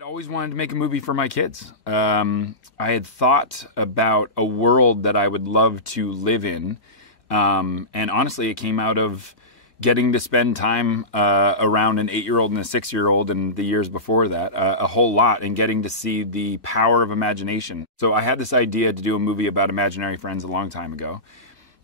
I'd always wanted to make a movie for my kids. I had thought about a world that I would love to live in. And honestly, it came out of getting to spend time around an 8-year-old and a 6-year-old and the years before that, a whole lot, and getting to see the power of imagination. So I had this idea to do a movie about imaginary friends a long time ago.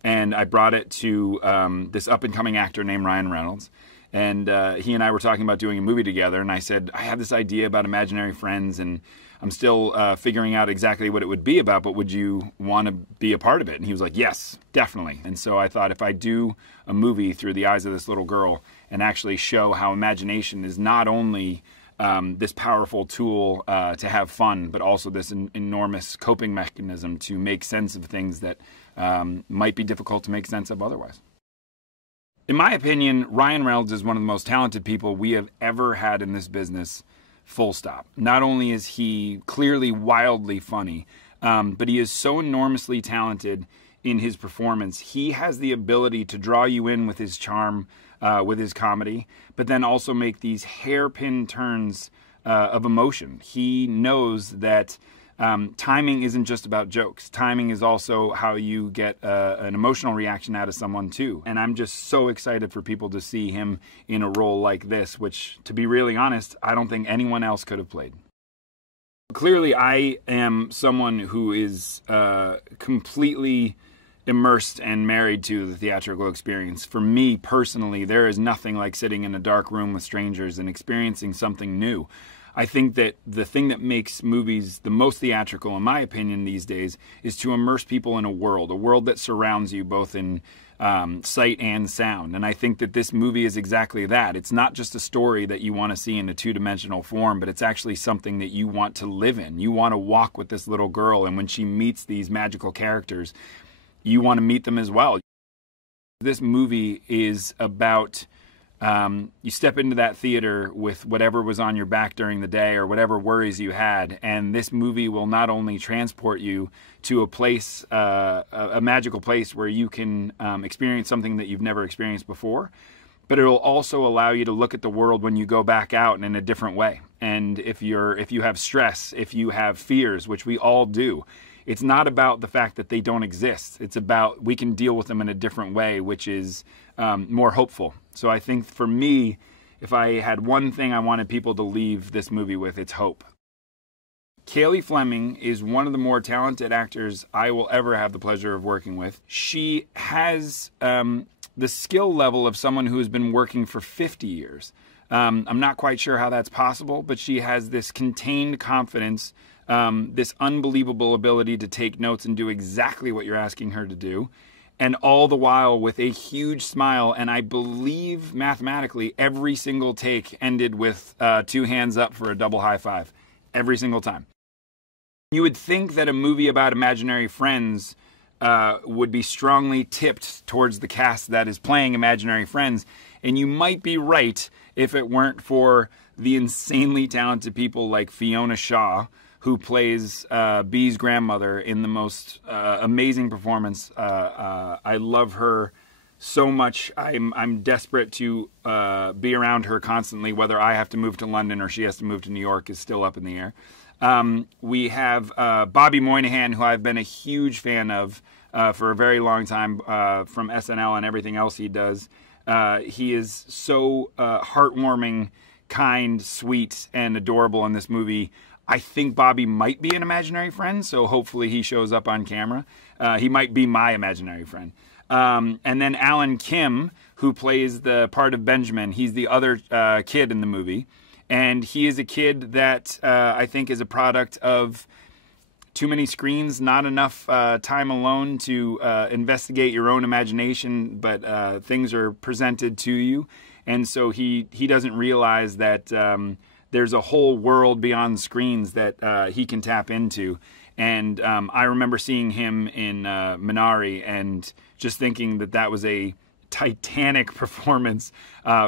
And I brought it to this up-and-coming actor named Reynolds. And he and I were talking about doing a movie together, and I said, I have this idea about imaginary friends, and I'm still figuring out exactly what it would be about, but would you want to be a part of it? And he was like, yes, definitely. And so I thought, if I do a movie through the eyes of this little girl and actually show how imagination is not only this powerful tool to have fun, but also this enormous coping mechanism to make sense of things that might be difficult to make sense of otherwise. In my opinion, Reynolds is one of the most talented people we have ever had in this business, full stop. Not only is he clearly wildly funny, but he is so enormously talented in his performance. He has the ability to draw you in with his charm, with his comedy, but then also make these hairpin turns of emotion. He knows that timing isn't just about jokes. Timing is also how you get an emotional reaction out of someone too. And I'm just so excited for people to see him in a role like this, which, to be really honest, I don't think anyone else could have played. Clearly, I am someone who is completely immersed and married to the theatrical experience. For me personally, there is nothing like sitting in a dark room with strangers and experiencing something new. I think that the thing that makes movies the most theatrical, in my opinion, these days, is to immerse people in a world that surrounds you both in sight and sound. And I think that this movie is exactly that. It's not just a story that you want to see in a two-dimensional form, but it's actually something that you want to live in. You want to walk with this little girl, and when she meets these magical characters, you want to meet them as well. This movie is about... you step into that theater with whatever was on your back during the day or whatever worries you had, and this movie will not only transport you to a place, a magical place where you can experience something that you've never experienced before, but it'll also allow you to look at the world when you go back out in a different way. And if you have stress, if you have fears, which we all do, it's not about the fact that they don't exist. It's about we can deal with them in a different way, which is more hopeful. So I think for me, if I had one thing I wanted people to leave this movie with, it's hope. Cailey Fleming is one of the more talented actors I will ever have the pleasure of working with. She has the skill level of someone who has been working for 50 years. I'm not quite sure how that's possible, but she has this contained confidence, this unbelievable ability to take notes and do exactly what you're asking her to do. And all the while with a huge smile, and I believe mathematically every single take ended with 2 hands up for a double high five. Every single time. You would think that a movie about imaginary friends would be strongly tipped towards the cast that is playing imaginary friends, and you might be right if it weren't for the insanely talented people like Fiona Shaw, who plays Bee's grandmother in the most amazing performance. I love her so much. I'm desperate to be around her constantly. Whether I have to move to London or she has to move to New York is still up in the air. We have Bobby Moynihan, who I've been a huge fan of for a very long time from SNL and everything else he does. He is so heartwarming, kind, sweet, and adorable in this movie. I think Bobby might be an imaginary friend, so hopefully he shows up on camera. He might be my imaginary friend. And then Alan Kim, who plays the part of Benjamin. He's the other kid in the movie. And he is a kid that I think is a product of too many screens, not enough time alone to investigate your own imagination, but things are presented to you. And so he doesn't realize that there's a whole world beyond screens that he can tap into. And I remember seeing him in Minari and just thinking that that was a titanic performance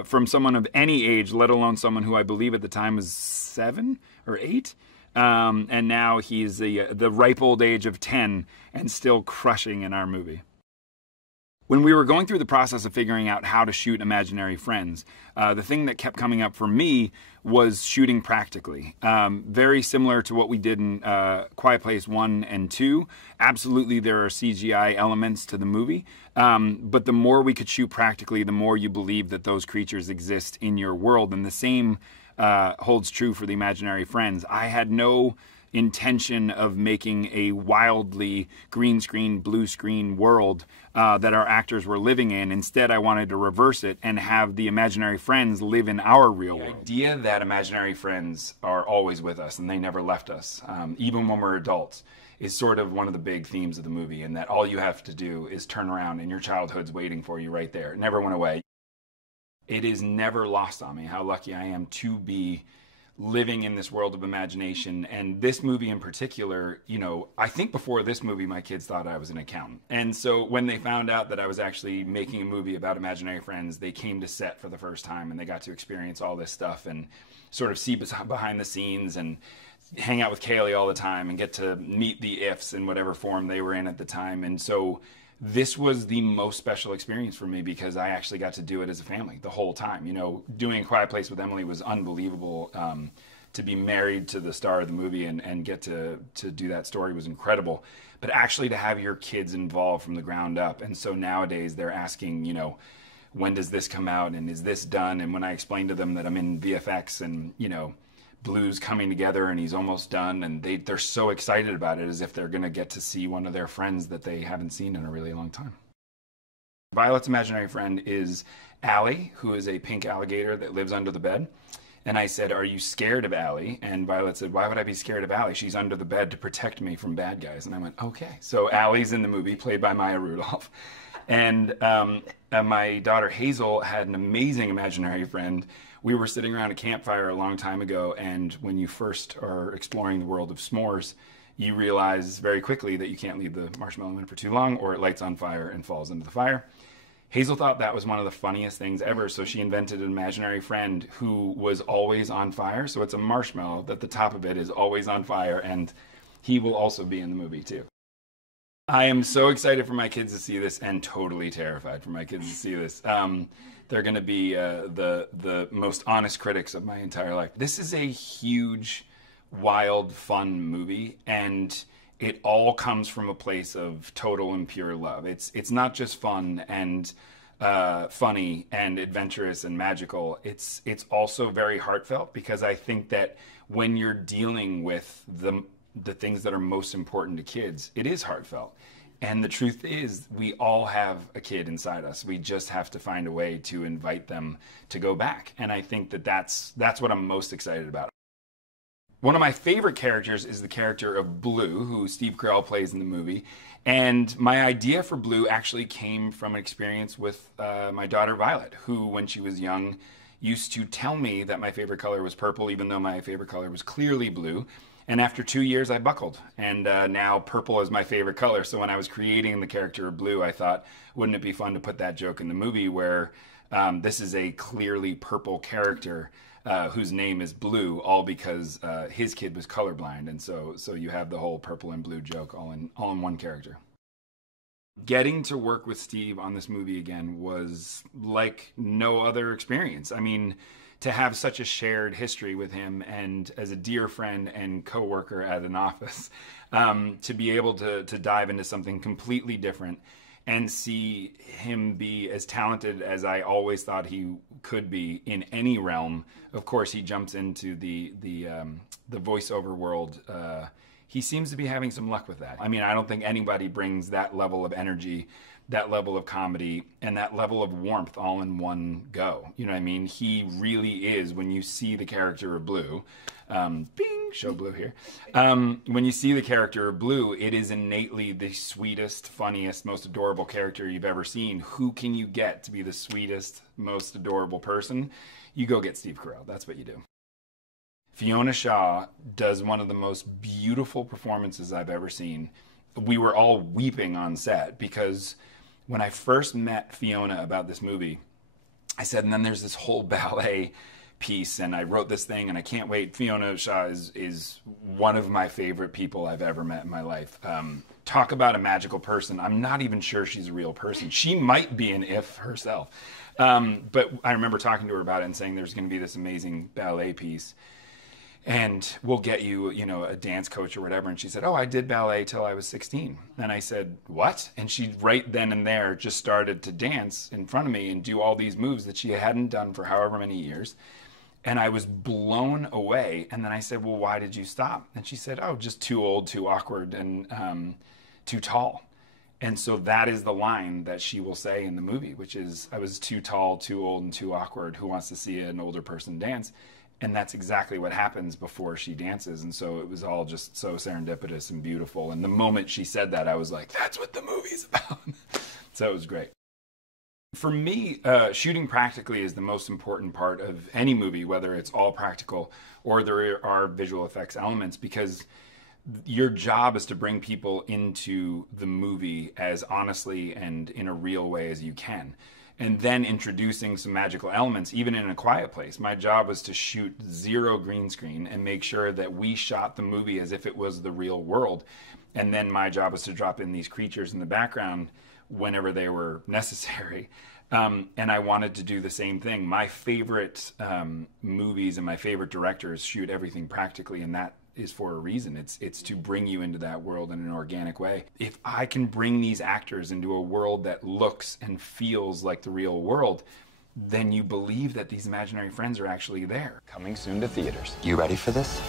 from someone of any age, let alone someone who I believe at the time was 7 or 8. And now he's the ripe old age of 10 and still crushing in our movie. When we were going through the process of figuring out how to shoot imaginary friends, the thing that kept coming up for me was shooting practically. Very similar to what we did in Quiet Place 1 and 2. Absolutely, there are CGI elements to the movie, but the more we could shoot practically, the more you believe that those creatures exist in your world. And the same holds true for the imaginary friends. I had no intention of making a wildly green screen, blue screen world that our actors were living in. Instead, I wanted to reverse it and have the imaginary friends live in our real world. The idea that imaginary friends are always with us and they never left us, even when we're adults, is sort of one of the big themes of the movie, and that all you have to do is turn around and your childhood's waiting for you right there. It never went away. It is never lost on me how lucky I am to be living in this world of imagination. And this movie in particular, you know, I think before this movie, my kids thought I was an accountant. And so when they found out that I was actually making a movie about imaginary friends, they came to set for the first time and they got to experience all this stuff and sort of see behind the scenes and hang out with Cailey all the time and get to meet the ifs in whatever form they were in at the time. And so this was the most special experience for me because I actually got to do it as a family the whole time. You know, doing A Quiet Place with Emily was unbelievable. To be married to the star of the movie and get to do that story was incredible. But actually to have your kids involved from the ground up. And so nowadays they're asking, you know, when does this come out and is this done? And when I explain to them that I'm in VFX and, you know, Blue's coming together and he's almost done, and they're so excited about it as if they're going to get to see one of their friends that they haven't seen in a really long time. Violet's imaginary friend is Allie, who is a pink alligator that lives under the bed. And I said, "Are you scared of Allie?" And Violet said, "Why would I be scared of Allie? She's under the bed to protect me from bad guys." And I went, okay. So Allie's in the movie, played by Maya Rudolph. And my daughter Hazel had an amazing imaginary friend. We were sitting around a campfire a long time ago, and when you first are exploring the world of s'mores, you realize very quickly that you can't leave the marshmallow in for too long or it lights on fire and falls into the fire. Hazel thought that was one of the funniest things ever, so she invented an imaginary friend who was always on fire. So it's a marshmallow that the top of it is always on fire, and he will also be in the movie too. I am so excited for my kids to see this and totally terrified for my kids to see this. They're going to be the most honest critics of my entire life. This is a huge, wild, fun movie, and it all comes from a place of total and pure love. It's not just fun and funny and adventurous and magical. It's also very heartfelt, because I think that when you're dealing with the things that are most important to kids, it is heartfelt. And the truth is, we all have a kid inside us. We just have to find a way to invite them to go back. And I think that that's what I'm most excited about. One of my favorite characters is the character of Blue, who Steve Carell plays in the movie. And my idea for Blue actually came from an experience with my daughter Violet, who, when she was young, used to tell me that my favorite color was purple, even though my favorite color was clearly blue. And after 2 years, I buckled. And now purple is my favorite color. So when I was creating the character of Blue, I thought, wouldn't it be fun to put that joke in the movie where this is a clearly purple character whose name is Blue, all because his kid was colorblind. And so you have the whole purple and blue joke all in one character. Getting to work with Steve on this movie again was like no other experience. I mean, to have such a shared history with him, and as a dear friend and coworker at an office, to be able to dive into something completely different and see him be as talented as I always thought he could be in any realm. Of course, he jumps into the voiceover world. He seems to be having some luck with that. I mean, I don't think anybody brings that level of energy, that level of comedy, and that level of warmth all in one go. You know what I mean? He really is, when you see the character of Blue, bing, show Blue here. When you see the character of Blue, it is innately the sweetest, funniest, most adorable character you've ever seen. Who can you get to be the sweetest, most adorable person? You go get Steve Carell. That's what you do. Fiona Shaw does one of the most beautiful performances I've ever seen. We were all weeping on set because when I first met Fiona about this movie, I said, and then there's this whole ballet piece, and I wrote this thing, and I can't wait. Fiona Shaw is one of my favorite people I've ever met in my life. talk about a magical person. I'm not even sure she's a real person. She might be an if herself. But I remember talking to her about it and saying there's going to be this amazing ballet piece. And we'll get you, you know, a dance coach or whatever. And she said, oh, I did ballet till I was 16. And I said, what? And she right then and there just started to dance in front of me and do all these moves that she hadn't done for however many years. And I was blown away. And then I said, well, why did you stop? And she said, oh, just too old, too awkward, and too tall. And so that is the line that she will say in the movie, which is, I was too tall, too old, and too awkward. Who wants to see an older person dance? And that's exactly what happens before she dances. And so it was all just so serendipitous and beautiful. And the moment she said that, I was like, that's what the movie's about. So it was great. For me, shooting practically is the most important part of any movie, whether it's all practical or there are visual effects elements, because your job is to bring people into the movie as honestly and in a real way as you can. And then introducing some magical elements, even in A Quiet Place. My job was to shoot 0 green screen and make sure that we shot the movie as if it was the real world. And then my job was to drop in these creatures in the background whenever they were necessary. And I wanted to do the same thing. My favorite movies and my favorite directors shoot everything practically, and that is for a reason. It's to bring you into that world in an organic way. If I can bring these actors into a world that looks and feels like the real world, then you believe that these imaginary friends are actually there. Coming soon to theaters. You ready for this?